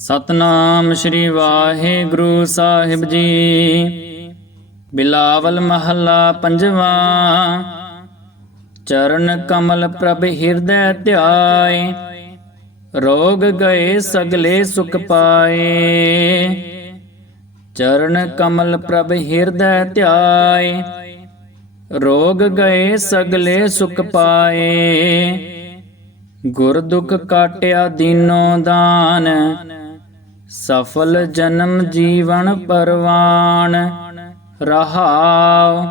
ਸਤਨਾਮ ਸ੍ਰੀ ਵਾਹਿਗੁਰੂ ਸਾਹਿਬ ਜੀ। ਬਿਲਾਵਲ ਮਹੱਲਾ ਪੰਜਵਾਂ। ਚਰਨ ਕਮਲ ਪ੍ਰਭ ਹਿਰਦੈ ਧਿਆਏ। ਰੋਗ ਗਏ ਸਗਲੇ ਸੁਖ ਪਾਏ। ਚਰਨ ਕਮਲ ਪ੍ਰਭ ਹਿਰਦੈ ਧਿਆਏ। ਰੋਗ ਗਏ ਸਗਲੇ ਸੁਖ ਪਾਏ। ਗੁਰ ਦੁਖ ਕਾਟਿਆ ਦੀਨੋ ਦਾਨ। ਸਫਲ ਜਨਮ ਜੀਵਨ ਪਰਵਾਨ, ਰਹਾਉ।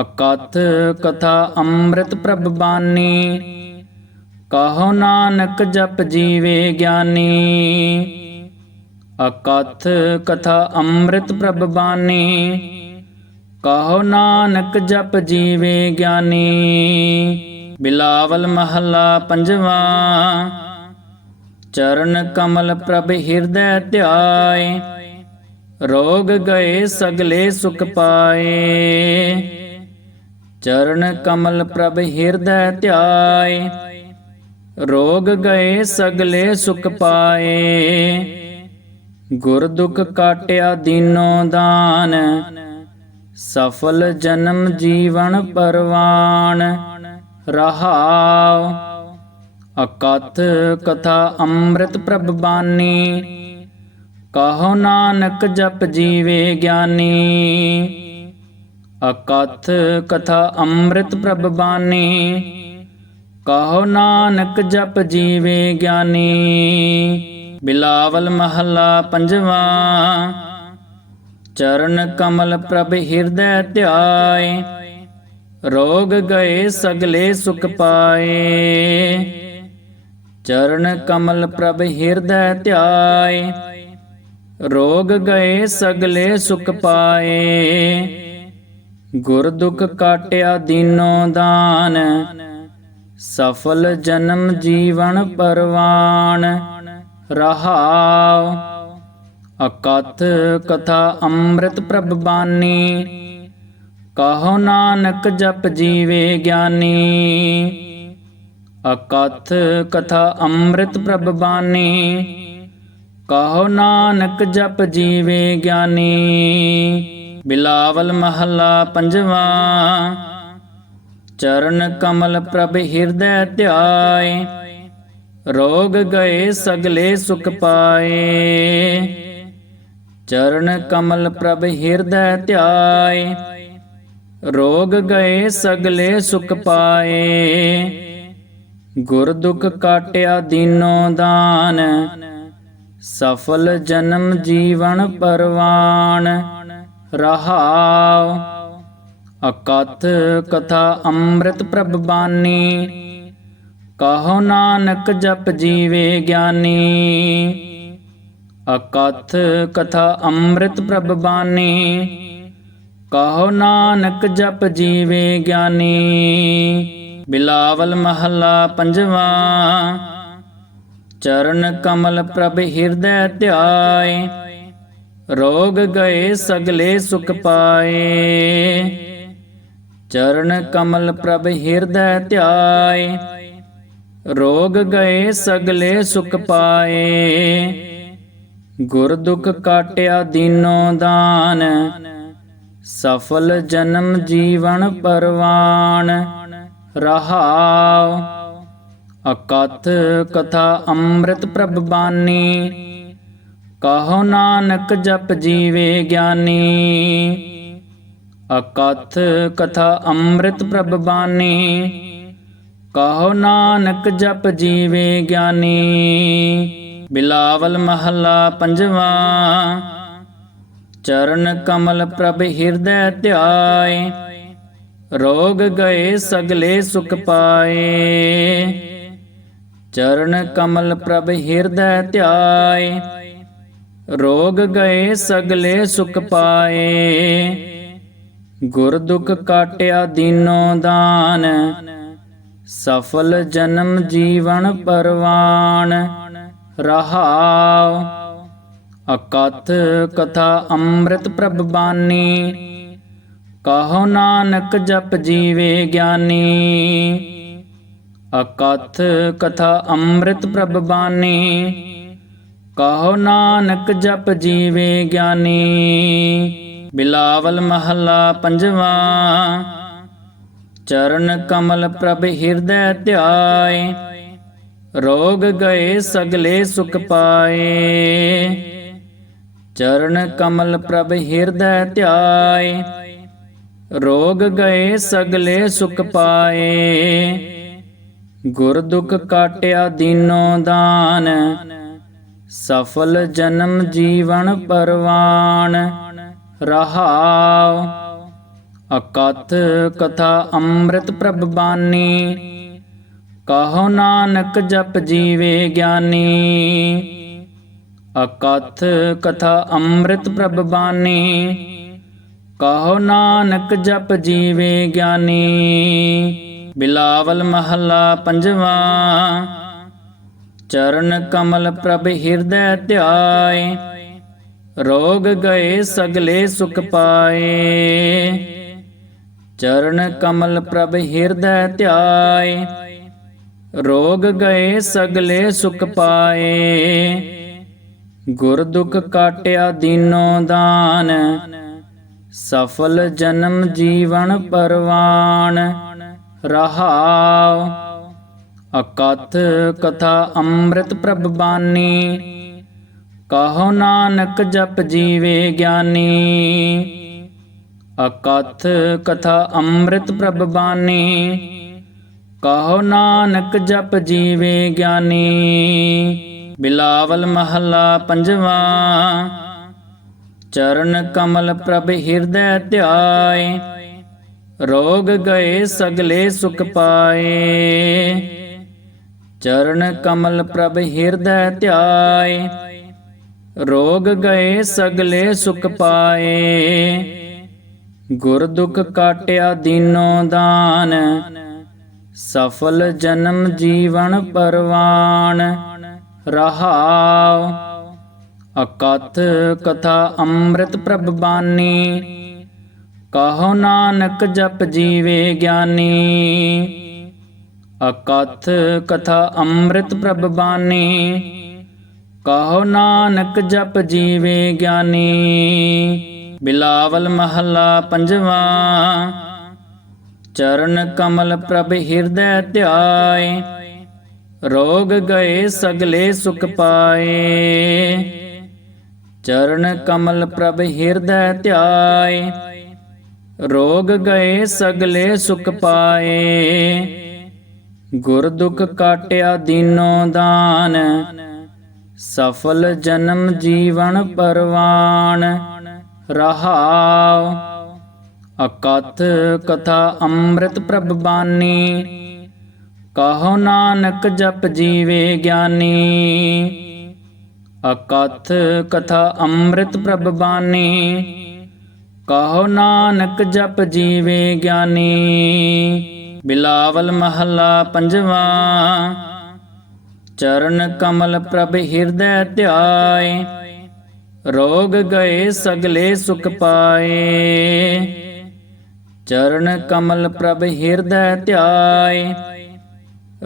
ਅਕਥ ਕਥਾ ਅੰਮ੍ਰਿਤ ਪ੍ਰਭ ਬਾਣੀ ਕਹੋ ਨਾਨਕ ਜਪ ਜੀਵੇ ਗਿਆਨੀ। ਅਕਥ ਕਥਾ ਅੰਮ੍ਰਿਤ ਪ੍ਰਭ ਬਾਣੀ ਕਹੋ ਨਾਨਕ ਜਪ ਜੀਵੇ ਗਿਆਨੀ। ਬਿਲਾਵਲ ਮਹੱਲਾ ਪੰਜਵਾਂ। ਚਰਨ ਕਮਲ ਪ੍ਰਭ ਹਿਰਦੈ ਧਿਆਏ, ਰੋਗ ਗਏ ਸਗਲੇ ਸੁਖ ਪਾਏ। ਚਰਨ ਕਮਲ ਪ੍ਰਭ ਹਿਰਦੈ ਧਿਆਏ, ਰੋਗ ਗਏ ਸਗਲੇ ਸੁਖ ਪਾਏ। ਗੁਰ ਦੁਖ ਕਾਟਿਆ ਦੀਨੋ ਦਾਨ, ਸਫਲ ਜਨਮ ਜੀਵਨ ਪਰਵਾਨ, ਰਹਾਉ। ਅਕਥ ਕਥਾ ਅੰਮ੍ਰਿਤ ਪ੍ਰਭ ਬਾਣੀ ਕਹੋ ਨਾਨਕ ਜਪ ਜੀਵੇ ਗਿਆਨੀ। ਅਕਥ ਕਥਾ ਅੰਮ੍ਰਿਤ ਪ੍ਰਭ ਬਾਣੀ ਕਹੋ ਨਾਨਕ ਜਪ ਜੀਵੇ ਗਿਆਨੀ। ਬਿਲਾਵਲ ਮਹੱਲਾ ਪੰਜਵਾ। ਚਰਨ ਕਮਲ ਪ੍ਰਭ ਹਿਰਦੈ ਧਿਆਏ। ਰੋਗ ਗਏ ਸਗਲੇ ਸੁਖ ਪਾਏ। ਚਰਨ ਕਮਲ ਪ੍ਰਭ ਹਿਰਦੈ ਧਿਆਏ, ਰੋਗ ਗਏ ਸਗਲੇ ਸੁਖ ਪਾਏ। ਗੁਰ ਦੁਖ ਕਾਟਿਆ ਦੀਨੋ ਦਾਨ, ਸਫਲ ਜਨਮ ਜੀਵਨ ਪਰਵਾਨ, ਰਹਾਉ। ਅਕਥ ਕਥਾ ਅੰਮ੍ਰਿਤ ਪ੍ਰਭ ਬਾਣੀ ਕਹੋ ਨਾਨਕ ਜਪ ਜੀਵੇ ਗਿਆਨੀ। ਅਕਥ ਕਥਾ ਅੰਮ੍ਰਿਤ ਪ੍ਰਭ ਬਾਣੀ। ਕਹੋ ਨਾਨਕ ਜਪ ਜੀਵੇ ਗਿਆਨੀ। ਬਿਲਾਵਲ ਮਹੱਲਾ ਪੰਜਵਾ। ਚਰਨ ਕਮਲ ਪ੍ਰਭ ਹਿਰਦੈ ਧਿਆਏ। ਰੋਗ ਗਏ ਸਗਲੇ ਸੁਖ ਪਾਏ। ਚਰਨ ਕਮਲ ਪ੍ਰਭ ਹਿਰਦੈ ਧਿਆਏ। ਰੋਗ ਗਏ ਸਗਲੇ ਸੁਖ ਪਾਏ। ਗੁਰ ਦੁਖ ਕਾਟਿਆ ਦੀਨੋ ਦਾਨ, ਸਫਲ ਜਨਮ ਜੀਵਨ ਪਰਵਾਨ, ਰਹਾਉ। ਅਕਥ ਕਥਾ ਅੰਮ੍ਰਿਤ ਪ੍ਰਭ ਬਾਣੀ ਕਹੋ ਨਾਨਕ ਜਪ ਜੀਵੇ ਗਿਆਨੀ। ਅਕਥ ਕਥਾ ਅੰਮ੍ਰਿਤ ਪ੍ਰਭ ਬਾਣੀ ਕਹੋ ਨਾਨਕ ਜਪ ਜੀਵੇ ਗਿਆਨੀ। ਬਿਲਾਵਲ ਮਹੱਲਾ ਪੰਜਵਾਂ। ਚਰਨ ਕਮਲ ਪ੍ਰਭ ਹਿਰਦੈ ਧਿਆਏ, ਰੋਗ ਗਏ ਸਗਲੇ ਸੁਖ ਪਾਏ। ਚਰਨ ਕਮਲ ਪ੍ਰਭ ਹਿਰਦੈ ਧਿਆਏ, ਰੋਗ ਗਏ ਸਗਲੇ ਸੁਖ ਪਾਏ। ਗੁਰ ਦੁਖ ਕਾਟਿਆ ਦੀਨੋ ਦਾਨ, ਸਫਲ ਜਨਮ ਜੀਵਨ ਪਰਵਾਨ। ਰਹਾਉ। ਅਕਥ ਕਥਾ ਅੰਮ੍ਰਿਤ ਪ੍ਰਭ ਬਾਣੀ ਕਹੋ ਨਾਨਕ ਜਪ ਜੀਵੇ ਗਿਆਨੀ। ਅਕਥ ਕਥਾ ਅੰਮ੍ਰਿਤ ਪ੍ਰਭ ਬਾਣੀ ਕਹੋ ਨਾਨਕ ਜਪ ਜੀਵੇ ਗਿਆਨੀ। ਬਿਲਾਵਲ ਮਹੱਲਾ ਪੰਜਵਾ। ਚਰਨ ਕਮਲ ਪ੍ਰਭ ਹਿਰਦੈ ਧਿਆਏ। ਰੋਗ ਗਏ ਸਗਲੇ ਸੁਖ ਪਾਏ। ਚਰਨ ਕਮਲ ਪ੍ਰਭ ਹਿਰਦੈ ਧਿਆਏ। ਰੋਗ ਗਏ ਸਗਲੇ ਸੁਖ ਪਾਏ। ਗੁਰ ਦੁਖ ਕਾਟਿਆ ਦੀਨੋ ਦਾਨ। ਸਫਲ ਜਨਮ ਜੀਵਨ ਪਰਵਾਨ। ਰਹਾਉ। ਅਕਥ ਕਥਾ ਅੰਮ੍ਰਿਤ ਪ੍ਰਭ ਬਾਣੀ ਕਹੋ ਨਾਨਕ ਜਪ ਜੀਵੇ ਗਿਆਨੀ। ਅਕਥ ਕਥਾ ਅੰਮ੍ਰਿਤ ਪ੍ਰਭ ਬਾਣੀ ਕਹੋ ਨਾਨਕ ਜਪ ਜੀਵੇ ਗਿਆਨੀ। ਬਿਲਾਵਲ ਮਹੱਲਾ ਪੰਜਵਾ। ਚਰਨ ਕਮਲ ਪ੍ਰਭ ਹਿਰਦੈ ਧਿਆਏ। ਰੋਗ ਗਏ ਸਗਲੇ ਸੁਖ ਪਾਏ। ਚਰਨ ਕਮਲ ਪ੍ਰਭ ਹਿਰਦੈ ਧਿਆਏ। ਰੋਗ ਗਏ ਸਗਲੇ ਸੁਖ ਪਾਏ। ਗੁਰ ਦੁਖ ਕਾਟਿਆ ਦੀਨੋ ਦਾਨ। ਸਫਲ ਜਨਮ ਜੀਵਨ ਪਰਵਾਨ। ਰਹਾਉ। ਅਕਥ ਕਥਾ ਅੰਮ੍ਰਿਤ ਪ੍ਰਭ ਬਾਣੀ ਕਹੋ ਨਾਨਕ ਜਪ ਜੀਵੇ ਗਿਆਨੀ। ਅਕਥ ਕਥਾ ਅੰਮ੍ਰਿਤ ਪ੍ਰਭ ਬਾਣੀ ਕਹੋ ਨਾਨਕ ਜਪ ਜੀਵੇ ਗਿਆਨੀ। ਬਿਲਾਵਲ ਮਹੱਲਾ ਪੰਜਵਾ। ਚਰਨ ਕਮਲ ਪ੍ਰਭ ਹਿਰਦੈ ਧਿਆਏ। ਰੋਗ ਗਏ ਸਗਲੇ ਸੁਖ ਪਾਏ। ਚਰਨ ਕਮਲ ਪ੍ਰਭ ਹਿਰਦੈ ਧਿਆਏ। ਰੋਗ ਗਏ ਸਗਲੇ ਸੁਖ ਪਾਏ। ਗੁਰ ਦੁਖ ਕਾਟਿਆ ਦੀਨੋ ਦਾਨ। ਸਫਲ ਜਨਮ ਜੀਵਨ ਪਰਵਾਨ, ਰਹਾਉ। ਅਕਥ ਕਥਾ ਅੰਮ੍ਰਿਤ ਪ੍ਰਭ ਬਾਣੀ ਕਹੋ ਨਾਨਕ ਜਪ ਜੀਵੇ ਗਿਆਨੀ। ਅਕਥ ਕਥਾ ਅੰਮ੍ਰਿਤ ਪ੍ਰਭ ਬਾਣੀ ਕਹੋ ਨਾਨਕ ਜਪ ਜੀਵੇ ਗਿਆਨੀ। ਬਿਲਾਵਲ ਮਹੱਲਾ ਪੰਜਵਾਂ। ਚਰਨ ਕਮਲ ਪ੍ਰਭ ਹਿਰਦੈ ਧਿਆਏ, ਰੋਗ ਗਏ ਸਗਲੇ ਸੁਖ ਪਾਏ। ਚਰਨ ਕਮਲ ਪ੍ਰਭ ਹਿਰਦੈ ਧਿਆਏ, ਰੋਗ ਗਏ ਸਗਲੇ ਸੁਖ ਪਾਏ। ਗੁਰ ਦੁਖ ਕਾਟਿਆ ਦੀਨੋ ਦਾਨ, ਸਫਲ ਜਨਮ ਜੀਵਨ ਪਰਵਾਨ, ਰਹਾਉ। ਅਕਥ ਕਥਾ ਅੰਮ੍ਰਿਤ ਪ੍ਰਭ ਬਾਣੀ ਕਹੋ ਨਾਨਕ ਜਪ ਜੀਵੇ ਗਿਆਨੀ। ਅਕਥ ਕਥਾ ਅੰਮ੍ਰਿਤ ਪ੍ਰਭ ਬਾਣੀ ਕਹੋ ਨਾਨਕ ਜਪ ਜੀਵੇ ਗਿਆਨੀ। ਬਿਲਾਵਲ ਮਹੱਲਾ ਪੰਜਵਾ। ਚਰਨ ਕਮਲ ਪ੍ਰਭ ਹਿਰਦੈ ਧਿਆਏ। ਰੋਗ ਗਏ ਸਗਲੇ ਸੁਖ ਪਾਏ। ਚਰਨ ਕਮਲ ਪ੍ਰਭ ਹਿਰਦੈ ਧਿਆਏ, ਰੋਗ ਗਏ ਸਗਲੇ ਸੁਖ ਪਾਏ। ਗੁਰ ਦੁਖ ਕਾਟਿਆ ਦੀਨੋ ਦਾਨ, ਸਫਲ ਜਨਮ ਜੀਵਨ ਪਰਵਾਨ, ਰਹਾਉ। ਅਕਥ ਕਥਾ ਅੰਮ੍ਰਿਤ ਪ੍ਰਭ ਬਾਣੀ ਕਹੋ ਨਾਨਕ ਜਪ ਜੀਵੇ ਗਿਆਨੀ। ਅਕਥ ਕਥਾ ਅੰਮ੍ਰਿਤ ਪ੍ਰਭ ਬਾਣੀ ਕਹੋ ਨਾਨਕ ਜਪ ਜੀਵੇ ਗਿਆਨੀ। ਬਿਲਾਵਲ ਮਹੱਲਾ ਪੰਜਵਾ। ਚਰਨ ਕਮਲ ਪ੍ਰਭ ਹਿਰਦੈ ਧਿਆਏ। ਰੋਗ ਗਏ ਸਗਲੇ ਸੁਖ ਪਾਏ। ਚਰਨ ਕਮਲ ਪ੍ਰਭ ਹਿਰਦੈ ਧਿਆਏ।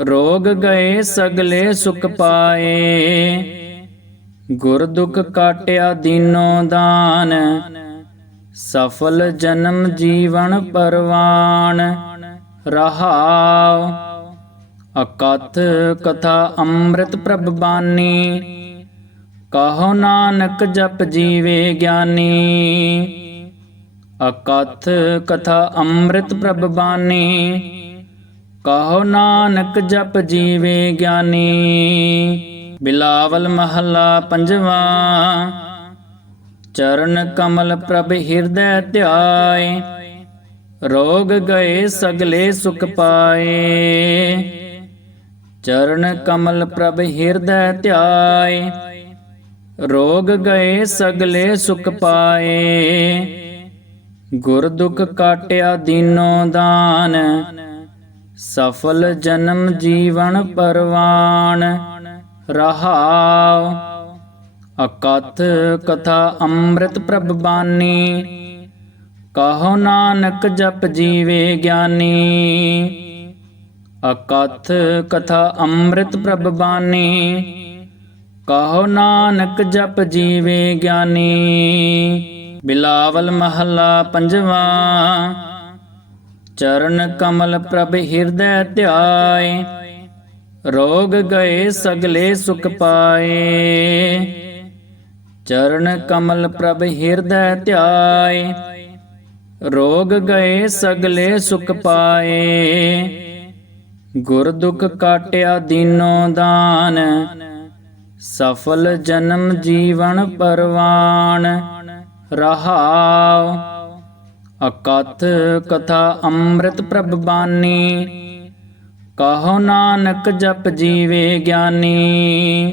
ਰੋਗ ਗਏ ਸਗਲੇ ਸੁਖ ਪਾਏ। ਗੁਰ ਦੁਖ ਕਾਟਿਆ ਦੀਨੋ ਦਾਨ, ਸਫਲ ਜਨਮ ਜੀਵਨ ਪਰਵਾਨ, ਰਹਾਉ। ਅਕਥ ਕਥਾ ਅੰਮ੍ਰਿਤ ਪ੍ਰਭ ਬਾਣੀ ਕਹੋ ਨਾਨਕ ਜਪ ਜੀਵੇ ਗਿਆਨੀ। ਅਕਥ ਕਥਾ ਅੰਮ੍ਰਿਤ ਪ੍ਰਭ ਬਾਣੀ ਕਹੋ ਨਾਨਕ ਜਪ ਜੀਵੇ ਗਿਆਨੀ। ਬਿਲਾਵਲ ਮਹੱਲਾ ਪੰਜਵਾਂ। ਚਰਨ ਕਮਲ ਪ੍ਰਭ ਹਿਰਦੈ ਧਿਆਏ, ਰੋਗ ਗਏ ਸਗਲੇ ਸੁਖ ਪਾਏ। ਚਰਨ ਕਮਲ ਪ੍ਰਭ ਹਿਰਦੈ ਧਿਆਏ, ਰੋਗ ਗਏ ਸਗਲੇ ਸੁਖ ਪਾਏ। ਗੁਰ ਦੁਖ ਕਾਟਿਆ ਦੀਨੋ ਦਾਨ, ਸਫਲ ਜਨਮ ਜੀਵਨ ਪਰਵਾਨ। ਰਹਾਉ। ਅਕਥ ਕਥਾ ਅੰਮ੍ਰਿਤ ਪ੍ਰਭ ਬਾਣੀ ਕਹੋ ਨਾਨਕ ਜਪ ਜੀਵੇ ਗਿਆਨੀ। ਅਕਥ ਕਥਾ ਅੰਮ੍ਰਿਤ ਪ੍ਰਭ ਬਾਣੀ ਕਹੋ ਨਾਨਕ ਜਪ ਜੀਵੇ ਗਿਆਨੀ। ਬਿਲਾਵਲ ਮਹੱਲਾ ਪੰਜਵਾ। ਚਰਨ ਕਮਲ ਪ੍ਰਭ ਹਿਰਦੈ ਧਿਆਏ। ਰੋਗ ਗਏ ਸਗਲੇ ਸੁਖ ਪਾਏ। ਚਰਨ ਕਮਲ ਪ੍ਰਭ ਹਿਰਦੈ ਧਿਆਏ। ਰੋਗ ਗਏ ਸਗਲੇ ਸੁਖ ਪਾਏ। ਗੁਰ ਦੁਖ ਕਾਟਿਆ ਦੀਨੋ ਦਾਨ। ਸਫਲ ਜਨਮ ਜੀਵਨ ਪਰਵਾਨ। ਰਹਾਉ। ਅਕਥ ਕਥਾ ਅੰਮ੍ਰਿਤ ਪ੍ਰਭ ਬਾਣੀ ਕਹੋ ਨਾਨਕ ਜਪ ਜੀਵੇ ਗਿਆਨੀ।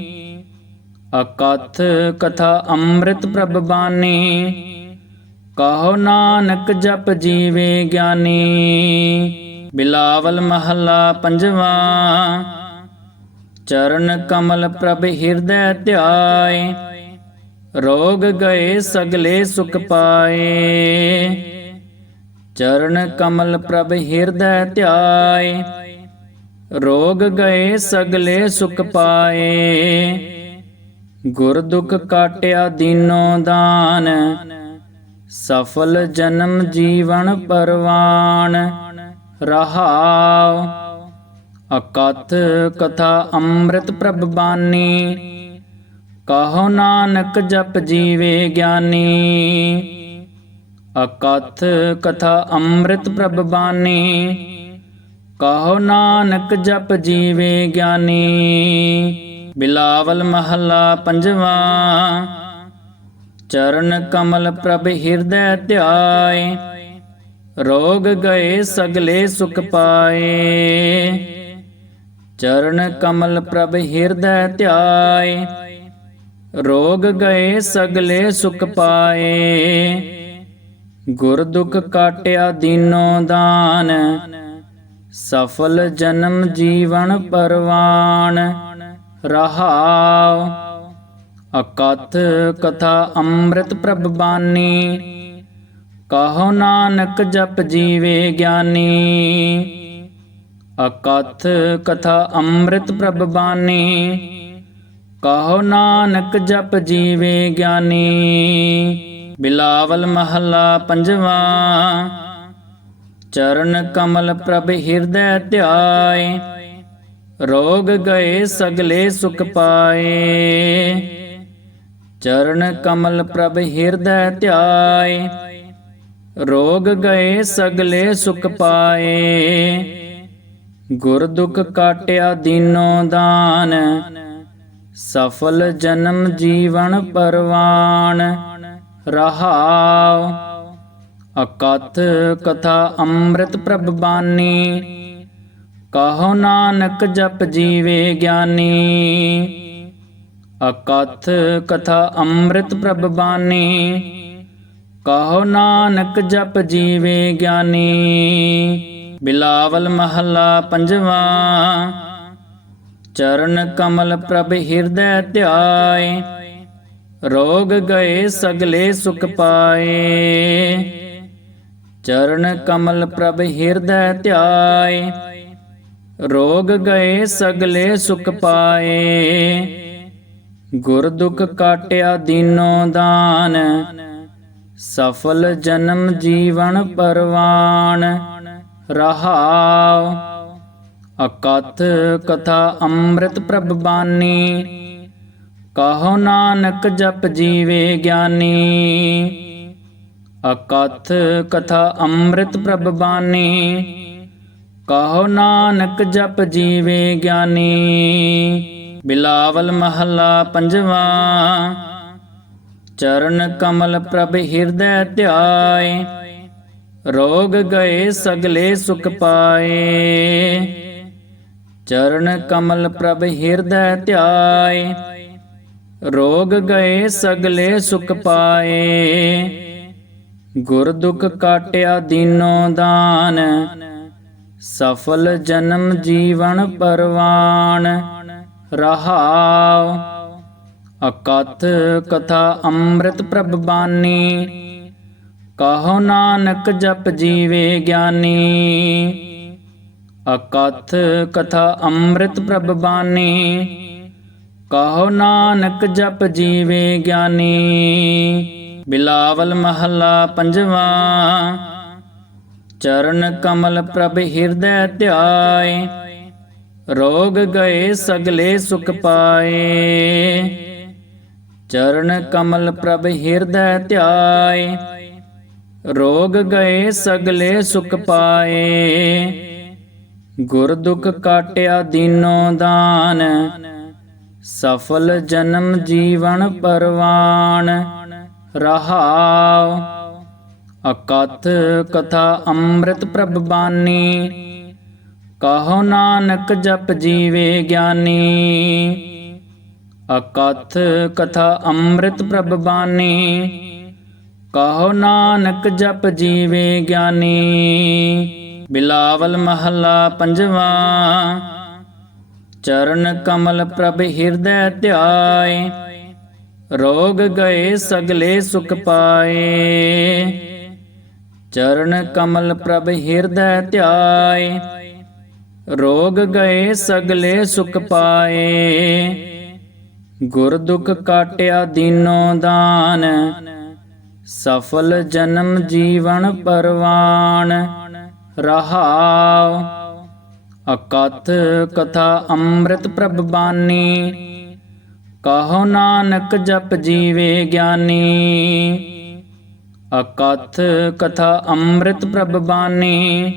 ਅਕਥ ਕਥਾ ਅੰਮ੍ਰਿਤ ਪ੍ਰਭ ਬਾਣੀ ਕਹੋ ਨਾਨਕ ਜਪ ਜੀਵੇ ਗਿਆਨੀ। ਬਿਲਾਵਲ ਮਹੱਲਾ ਪੰਜਵਾ। ਚਰਨ ਕਮਲ ਪ੍ਰਭ ਹਿਰਦੈ ਧਿਆਏ। ਰੋਗ ਗਏ ਸਗਲੇ ਸੁਖ ਪਾਏ। ਚਰਨ ਕਮਲ ਪ੍ਰਭ ਹਿਰਦੈ ਧਿਆਏ। ਰੋਗ ਗਏ ਸਗਲੇ ਸੁਖ ਪਾਏ। ਗੁਰ ਦੁਖ ਕਾਟਿਆ ਦੀਨੋ ਦਾਨ। ਸਫਲ ਜਨਮ ਜੀਵਨ ਪਰਵਾਨ। ਰਹਾਉ। ਅਕਥ ਕਥਾ ਅੰਮ੍ਰਿਤ ਪ੍ਰਭ ਬਾਣੀ ਕਹੋ ਨਾਨਕ ਜਪ ਜੀਵੇ ਗਿਆਨੀ। ਅਕਥ ਕਥਾ ਅੰਮ੍ਰਿਤ ਪ੍ਰਭ ਬਾਣੀ ਕਹੋ ਨਾਨਕ ਜਪ ਜੀਵੇ ਗਿਆਨੀ। ਬਿਲਾਵਲ ਮਹੱਲਾ ਪੰਜਵਾ। ਚਰਨ ਕਮਲ ਪ੍ਰਭ ਹਿਰਦੈ ਧਿਆਏ। ਰੋਗ ਗਏ ਸਗਲੇ ਸੁਖ ਪਾਏ। ਚਰਨ ਕਮਲ ਪ੍ਰਭ ਹਿਰਦੈ ਧਿਆਏ। ਰੋਗ ਗਏ ਸਗਲੇ ਸੁਖ ਪਾਏ। ਗੁਰ ਦੁਖ ਕਾਟਿਆ ਦੀਨੋ ਦਾਨ। ਸਫਲ ਜਨਮ ਜੀਵਨ ਪਰਵਾਨ, ਰਹਾਉ। ਅਕਥ ਕਥਾ ਅੰਮ੍ਰਿਤ ਪ੍ਰਭ ਬਾਣੀ ਕਹੋ ਨਾਨਕ ਜਪ ਜੀਵੇ ਗਿਆਨੀ। ਅਕਥ ਕਥਾ ਅੰਮ੍ਰਿਤ ਪ੍ਰਭ ਬਾਣੀ ਕਹੋ ਨਾਨਕ ਜਪ ਜੀਵੇ ਗਿਆਨੀ। ਬਿਲਾਵਲ ਮਹੱਲਾ ਪੰਜਵਾਂ। ਚਰਨ ਕਮਲ ਪ੍ਰਭ ਹਿਰਦੈ ਧਿਆਏ, ਰੋਗ ਗਏ ਸਗਲੇ ਸੁਖ ਪਾਏ। ਚਰਨ ਕਮਲ ਪ੍ਰਭ ਹਿਰਦੈ ਧਿਆਏ, ਰੋਗ ਗਏ ਸਗਲੇ ਸੁਖ ਪਾਏ। ਗੁਰ ਦੁਖ ਕਾਟਿਆ ਦੀਨੋ ਦਾਨ, ਸਫਲ ਜਨਮ ਜੀਵਨ ਪਰਵਾਨ ਰਹਾਓ ਅਕਥ ਕਥਾ ਅੰਮ੍ਰਿਤ ਪ੍ਰਭ ਬਾਣੀ ਕਹੋ ਨਾਨਕ ਜਪ ਜੀਵੇ ਗਿਆਨੀ। ਅਕਥ ਕਥਾ ਅੰਮ੍ਰਿਤ ਪ੍ਰਭ ਬਾਣੀ ਕਹੋ ਨਾਨਕ ਜਪ ਜੀਵੇ ਗਿਆਨੀ। ਬਿਲਾਵਲ ਮਹੱਲਾ ਪੰਜਵਾ। ਚਰਨ ਕਮਲ ਪ੍ਰਭ ਹਿਰਦੈ ਧਿਆਏ। ਰੋਗ ਗਏ ਸਗਲੇ ਸੁਖ ਪਾਏ। ਚਰਨ ਕਮਲ ਪ੍ਰਭ ਹਿਰਦੈ ਧਿਆਏ। ਰੋਗ ਗਏ ਸਗਲੇ ਸੁਖ ਪਾਏ। ਗੁਰ ਦੁਖ ਕਾਟਿਆ ਦੀਨੋ ਦਾਨ। ਸਫਲ ਜਨਮ ਜੀਵਨ ਪਰਵਾਨ। ਰਹਾਉ। ਅਕਥ ਕਥਾ ਅੰਮ੍ਰਿਤ ਪ੍ਰਭ ਬਾਣੀ ਕਹੋ ਨਾਨਕ ਜਪ ਜੀਵੇ ਗਿਆਨੀ। ਅਕਥ ਕਥਾ ਅੰਮ੍ਰਿਤ ਪ੍ਰਭ ਬਾਣੀ ਕਹੋ ਨਾਨਕ ਜਪ ਜੀਵੇ ਗਿਆਨੀ। ਬਿਲਾਵਲ ਮਹੱਲਾ ਪੰਜਵਾ। ਚਰਨ ਕਮਲ ਪ੍ਰਭ ਹਿਰਦੈ ਧਿਆਏ। ਰੋਗ ਗਏ ਸਗਲੇ ਸੁਖ ਪਾਏ। ਚਰਨ ਕਮਲ ਪ੍ਰਭ ਹਿਰਦੈ ਧਿਆਏ। ਰੋਗ ਗਏ ਸਗਲੇ ਸੁਖ ਪਾਏ। ਗੁਰ ਦੁਖ ਕਾਟਿਆ ਦੀਨੋ ਦਾਨ, ਸਫਲ ਜਨਮ ਜੀਵਨ ਪਰਵਾਨ, ਰਹਾਉ। ਅਕਥ ਕਥਾ ਅੰਮ੍ਰਿਤ ਪ੍ਰਭ ਬਾਣੀ ਕਹੋ ਨਾਨਕ ਜਪ ਜੀਵੇ ਗਿਆਨੀ। ਅਕਥ ਕਥਾ ਅੰਮ੍ਰਿਤ ਪ੍ਰਭ ਬਾਣੀ ਕਹੋ ਨਾਨਕ ਜਪ ਜੀਵੇ ਗਿਆਨੀ। ਬਿਲਾਵਲ ਮਹੱਲਾ ਪੰਜਵਾਂ। ਚਰਨ ਕਮਲ ਪ੍ਰਭ ਹਿਰਦੈ ਧਿਆਏ, ਰੋਗ ਗਏ ਸਗਲੇ ਸੁਖ ਪਾਏ। ਚਰਨ ਕਮਲ ਪ੍ਰਭ ਹਿਰਦੈ ਧਿਆਏ, ਰੋਗ ਗਏ ਸਗਲੇ ਸੁਖ ਪਾਏ। ਗੁਰ ਦੁਖ ਕਾਟਿਆ ਦੀਨੋ ਦਾਨ, ਸਫਲ ਜਨਮ ਜੀਵਨ ਪਰਵਾਨ। ਰਹਾਉ। ਅਕਥ ਕਥਾ ਅੰਮ੍ਰਿਤ ਪ੍ਰਭ ਬਾਣੀ ਕਹੋ ਨਾਨਕ ਜਪ ਜੀਵੇ ਗਿਆਨੀ। ਅਕਥ ਕਥਾ ਅੰਮ੍ਰਿਤ ਪ੍ਰਭ ਬਾਣੀ ਕਹੋ ਨਾਨਕ ਜਪ ਜੀਵੇ ਗਿਆਨੀ। ਬਿਲਾਵਲ ਮਹੱਲਾ ਪੰਜਵਾ। ਚਰਨ ਕਮਲ ਪ੍ਰਭ ਹਿਰਦੈ ਧਿਆਏ। ਰੋਗ ਗਏ ਸਗਲੇ ਸੁਖ ਪਾਏ। ਚਰਨ ਕਮਲ ਪ੍ਰਭ ਹਿਰਦੈ ਧਿਆਏ। ਰੋਗ ਗਏ ਸਗਲੇ ਸੁਖ ਪਾਏ। ਗੁਰ ਦੁਖ ਕਾਟਿਆ ਦੀਨੋ ਦਾਨ। ਸਫਲ ਜਨਮ ਜੀਵਨ ਪਰਵਾਨ। ਰਹਾਉ। ਅਕਥ ਕਥਾ ਅੰਮ੍ਰਿਤ ਪ੍ਰਭ ਬਾਣੀ ਕਹੋ ਨਾਨਕ ਜਪ ਜੀਵੇ ਗਿਆਨੀ। ਅਕਥ ਕਥਾ ਅੰਮ੍ਰਿਤ ਪ੍ਰਭ ਬਾਣੀ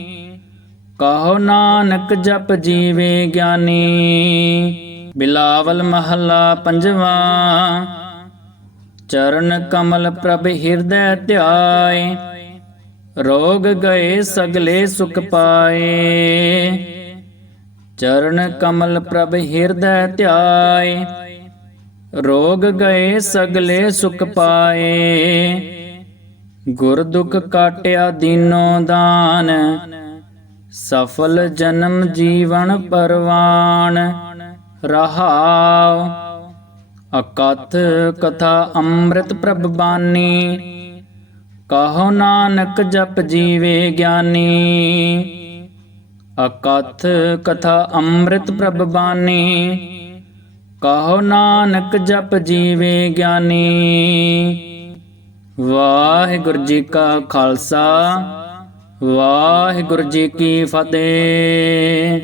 ਕਹੋ ਨਾਨਕ ਜਪ ਜੀਵੇ ਗਿਆਨੀ। ਬਿਲਾਵਲ ਮਹੱਲਾ ਪੰਜਵਾ। ਚਰਨ ਕਮਲ ਪ੍ਰਭ ਹਿਰਦੈ ਧਿਆਏ। ਰੋਗ ਗਏ ਸਗਲੇ ਸੁਖ ਪਾਏ। ਚਰਨ ਕਮਲ ਪ੍ਰਭ ਹਿਰਦੈ ਧਿਆਏ। ਰੋਗ ਗਏ ਸਗਲੇ ਸੁਖ ਪਾਏ। ਗੁਰ ਦੁਖ ਕਾਟਿਆ ਦੀਨੋ ਦਾਨ। ਸਫਲ ਜਨਮ ਜੀਵਨ ਪਰਵਾਨ। ਰਹਾਉ। ਅਕਥ ਕਥਾ ਅੰਮ੍ਰਿਤ ਪ੍ਰਭ ਬਾਣੀ ਕਹੋ ਨਾਨਕ ਜਪ ਜੀਵੇ ਗਿਆਨੀ। ਅਕਥ ਕਥਾ ਅੰਮ੍ਰਿਤ ਪ੍ਰਭ ਬਾਣੀ ਕਹੋ ਨਾਨਕ ਜਪ ਜੀਵੇ ਗਿਆਨੀ। ਵਾਹਿਗੁਰੂ ਜੀ ਕਾ ਖਾਲਸਾ ਵਾਹਿਗੁਰੂ ਜੀ ਕੀ ਫਤਿਹ।